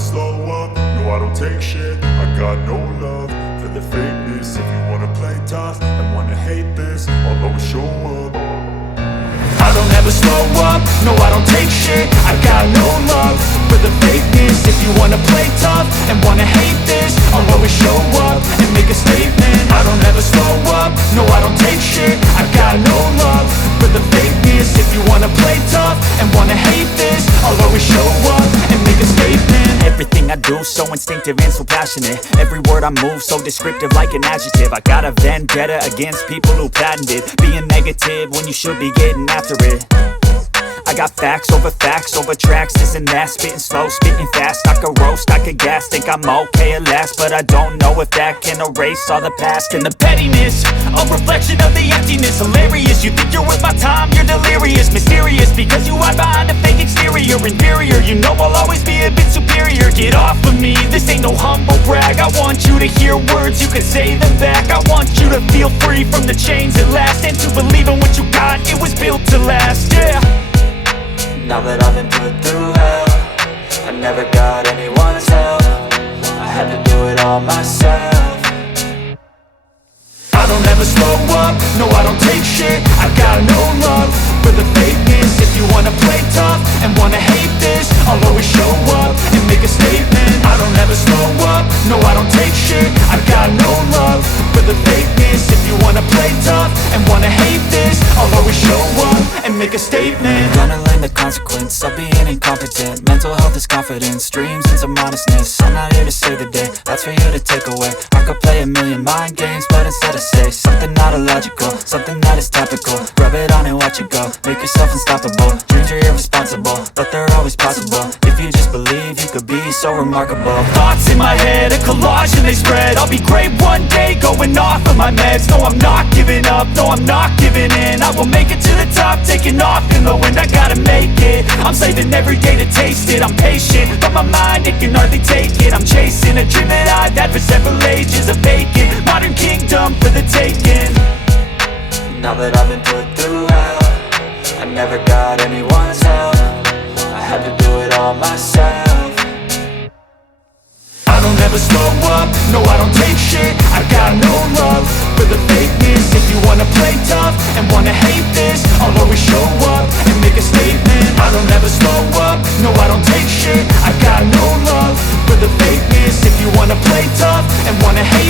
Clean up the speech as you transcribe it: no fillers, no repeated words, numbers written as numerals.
slow up, no I don't take shit. I got no love for the fakeness. If you wanna play tough and wanna hate this, I'll always show up. I don't ever slow up, no I don't take shit. I got no love for the fakeness. If you wanna play tough and wanna hate this, I'll always show up and make a statement. I don't ever slow up, no I don't take shit. I got no love for the fakeness. If you wanna play tough and wanna hate this, I'll always show up and make a statement. Everything I do so instinctive and so passionate. Every word I move so descriptive like an adjective. I got a vendetta against people who patented being negative when you should be getting after it. I got facts over tracks, this and that. Spitting slow, spitting fast, I could roast, I could gas. Think I'm okay at last, but I don't know if that can erase all the past. And the pettiness, a reflection of the emptiness. Hilarious, you think you're worth my time, you're delirious. Mysterious, because you hide behind a fake exterior. Inferior, you know I'll always be a bit superior. Get off of me, this ain't no humble brag. I want you to hear words, you can say them back. I want you to feel free from the chains at last, and to believe in what you got, it was built to last, yeah. Now that I've been put through hell, I never got anyone's help. I had to do it all myself. I don't ever slow up, no I don't take shit. I got no love for the fakeness. If you wanna play tough and wanna hate this, I'll always show up and make a statement. I don't ever slow up, no I don't take shit. I got no love for the fakeness. If you wanna play tough and wanna hate this, I'll always show up and make a statement. Gonna learn the consequence of being incompetent. Mental health is confidence, dreams and some honestness. I'm not here to save the day, that's for you to take away. I could play a million mind games, but instead I say something not illogical, something that is topical. Rub it on and watch it go, make yourself unstoppable. Dreams are irresponsible, but they're always possible. If you just believe, you could be so remarkable. Thoughts in my head, a collage and they spread. I'll be great one day, going off of my meds. No, I'm not giving up, no, I'm not giving in. I will make it to the top, taking off in the wind. I gotta make it, I'm saving every day to taste it. I'm patient, but my mind, it can hardly take it. I'm chasing a dream that I've had for several ages. A vacant, modern kingdom for the taking. Now that I've been put through hell, I never got anyone's help. I had to do it all myself. I don't ever slow up, no I don't take shit. I got no love for the fakeness. If you wanna play tough and wanna hate this, I'll always show up and make a statement. I don't ever slow up, no I don't take shit. I got no love for the fakeness. If you wanna play tough and wanna hate